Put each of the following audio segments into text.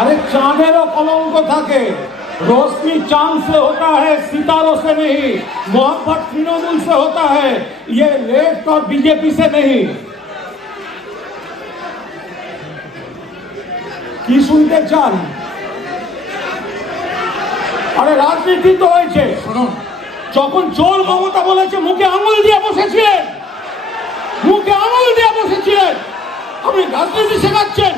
अरे चांदेरो कलंक থাকে रोशनी चांद से होता है सितारों से नहीं मोहब्बत तृणमूल से होता है ये लेफ्ट और बीजेपी से नहीं কি শুনতে চান আরে রাজনীতি তো হয়েছে শুনুন যখন চোর মমতা বলেছে মুখে আঙুল দিয়ে বসেছিলেন আপনি রাজনীতি শেখাচ্ছেন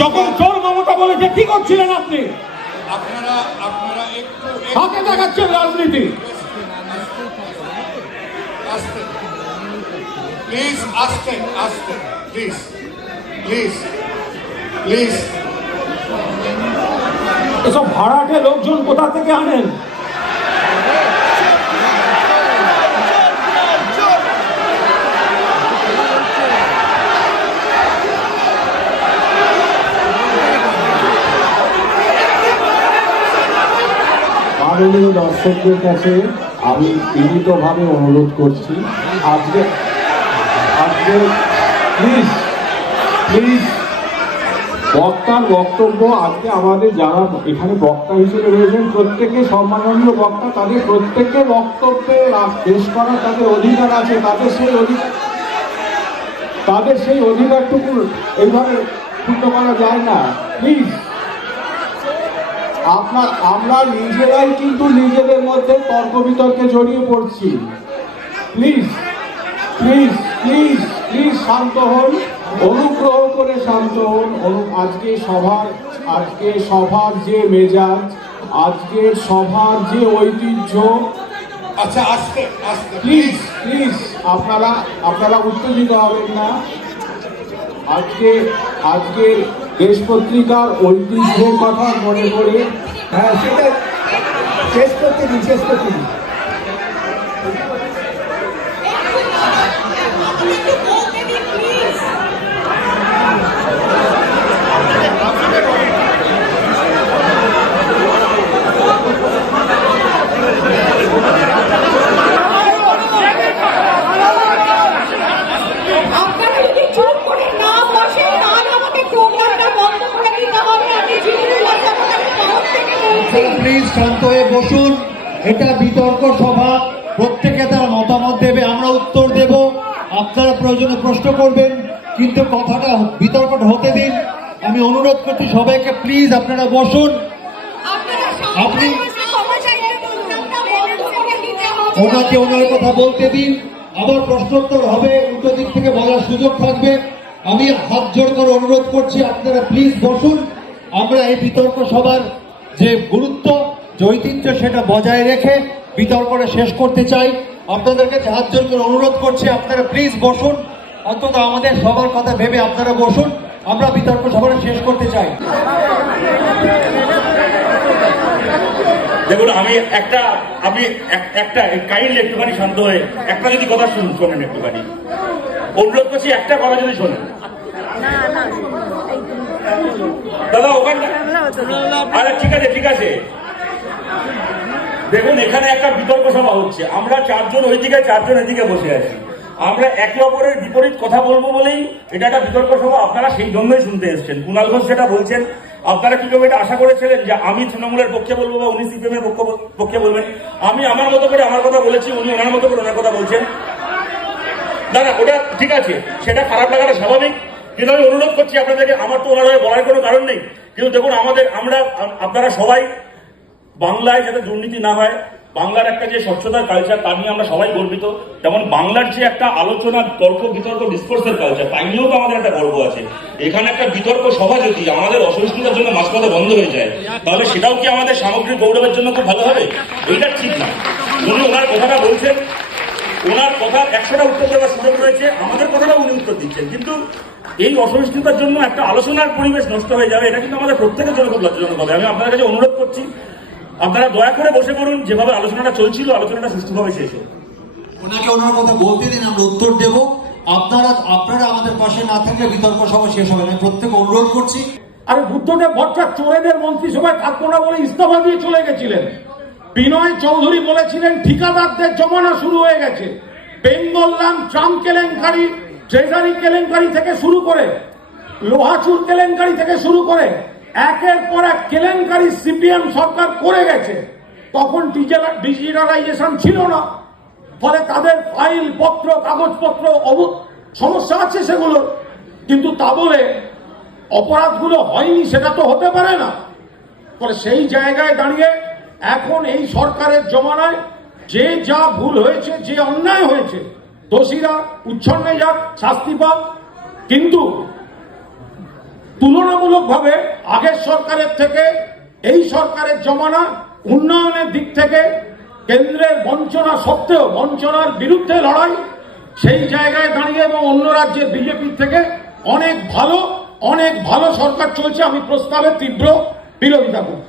যখন চোর মমতা বলেছে কি করছিলেন আপনি আপনারা একটু কাকে দেখাচ্ছেন রাজনীতি আস্তে প্লিজ আস্তে প্লিজ এসব ভাড়াটে লোকজন কোথা থেকে আনেন মাননীয় দর্শকদের কাছে আমি বিনীতভাবে অনুরোধ করছি আজকে প্লিজ বক্তার বক্তব্য আজকে আমাদের যারা এখানে বক্তা হিসেবে রয়েছেন প্রত্যেকে সম্মাননীয় বক্তা তাদের প্রত্যেকের বক্তব্যে পেশ করার তাদের অধিকার আছে তাদের সেই অধিকারটুকু এইভাবে ক্ষুণ্ণ করা যায় না প্লিজ আমরা নিজেরাই কিন্তু নিজেদের মধ্যে তর্ক বিতর্কে জড়িয়ে পড়ছি প্লিজ শান্ত হন অনুগ্রহ করে শান্ত হন আজকে সভার যে মেজাজ আজকের সভার যে ঐতিহ্য আচ্ছা আস্তে প্লিজ আপনারা উত্তেজিত হবেন না আজকে দেশ পত্রিকার ঐতিহ্যের কথা মনে করে হ্যাঁ সেটা শেষ করতে দিন প্লিজ শান্ত হয়ে বসুন এটা বিতর্ক সভা প্রত্যেকে তার মতামত দেবে আমরা উত্তর দেব আপনারা প্রয়োজনে প্রশ্ন করবেন কিন্তু কথাটা বিতর্কটা হতে দিন আমি অনুরোধ করছি সবাইকে প্লিজ আপনারা বসুন আপনি ওনাকে ওনার কথা বলতে দিন আবার প্রশ্নোত্তর হবে উল্টো দিক থেকে বলার সুযোগ থাকবে আমি হাত জোড় করে অনুরোধ করছি আপনারা প্লিজ বসুন আমরা এই বিতর্ক সভার যে গুরুত্ব যে ঐতিহ্য সেটা বজায় রেখে বিতর্কটা শেষ করতে চাই আপনাদের কাছে হাত জোড় করে অনুরোধ করছি আপনারা প্লিজ বসুন অন্তত আমাদের সবার কথা ভেবে আপনারা বসুন আমরা বিতর্ক সভাটা শেষ করতে চাই দেখুন আমি একটা কাইন্ডলি একটুখানি শান্ত হয়ে একটা যদি কথা শোনেন একটুখানি অনুরোধ করছি একটা কথা যদি শোনেন দাদা ওখানে আরে ঠিক আছে দেখুন এখানে একটা বিতর্ক সভা হচ্ছে আমরা চারজন ওইদিকে চারজন এদিকে বসে আছি আমরা একে অপরের বিপরীত কথা বলবো বলেই এটা একটা বিতর্ক সভা আপনারা সেই জন্যই শুনতে এসছেন কুণাল ঘোষ সেটা বলছেন আপনারা কিভাবে এটা আশা করেছিলেন যে আমি তৃণমূলের পক্ষে বলবো বা উনি সিপিএম এর পক্ষে বলবেন আমি আমার মতো করে আমার কথা বলেছি উনি ওনার মতো করে ওনার কথা বলছেন দাদা ওটা ঠিক আছে সেটা খারাপ লাগাটা স্বাভাবিক কিন্তু আমি অনুরোধ করছি আপনাদেরকে আমার তো ওনার হয়ে বলার কোনো কারণ নেই কিন্তু দেখুন আপনারা সবাই বাংলায় যাতে দুর্নীতি না হয় বাংলার একটা যে স্বচ্ছতার কালচার তা নিয়ে আমরা সবাই গর্বিত তেমন বাংলার যে একটা আলোচনা তর্ক বিতর্ক ডিসকোর্সের কালচার তাই নিয়েও তো আমাদের একটা গর্ব আছে এখানে একটা বিতর্ক সভা যদি আমাদের অসহিষ্ণুতার জন্য মাঝপথে বন্ধ হয়ে যায় তাহলে সেটাও কি আমাদের সামগ্রিক গৌরবের জন্য খুব ভালো হবে এইটা ঠিক না উনি ওনার কথাটা বলছেন ওনার কথা 100টা উত্তর দেওয়ার সুযোগ রয়েছে আমাদের কথাটা উনি উত্তর দিচ্ছেন কিন্তু এই অসহিষ্ণুতার জন্য একটা আলোচনার পরিবেশ নষ্ট হয়ে যাবে এটা কিন্তু আমাদের প্রত্যেকের জন্য খুব লজ্জাজনক হবে আমি আপনাদের কাছে অনুরোধ করছি আপনারা দয়া করে বসে পড়ুন যেভাবে আলোচনাটা চলছিল আলোচনাটা সুষ্ঠুভাবে শেষ হোক ওনাকে ওনার কথা বলতে দিন আমরা উত্তর দেব আপনারা আমাদের পাশে না থাকলে বিতর্ক সভা শেষ হবে না প্রত্যেক অনুরোধ করছি আরে বুদ্ধদেব ভট্টাচার্য চোরেদের মন্ত্রিসভায় থাকবো না বলে ইস্তফা দিয়ে চলে গেছিলেন বিনয় চৌধুরী বলেছিলেন ঠিকাদারদের জমানা শুরু হয়ে গেছে বেঙ্গল নাম ট্রাম্প কেলেঙ্কারি ট্রেজারি কেলেঙ্কারি থেকে শুরু করে লোহাচুর কেলেঙ্কারি থেকে শুরু করে একের পর এক কেলেঙ্কারি সিপিএম সরকার করে গেছে। তখন ডিজিটালাইজেশন ছিল না, ফলে তাদের ফাইল পত্র কাগজপত্র সমস্যা আছে সেগুলো, কিন্তু তা বলে অপরাধগুলো হয়নি সেটা তো হতে পারে না। ফলে সেই জায়গায় দাঁড়িয়ে এখন এই সরকারের জমানায় যে যা ভুল হয়েছে, যে অন্যায় হয়েছে, দোষীরা উচ্ছন্নে যাক, শাস্তি পাক, কিন্তু তুলনামূলকভাবে আগের সরকারের থেকে এই সরকারের জমানা উন্নয়নের দিক থেকে কেন্দ্রের বঞ্চনা সত্ত্বেও বঞ্চনার বিরুদ্ধে লড়াই, সেই জায়গায় দাঁড়িয়ে এবং অন্য রাজ্যের বিজেপির থেকে অনেক ভালো সরকার চলছে। আমি প্রস্তাবের তীব্র বিরোধিতা করি।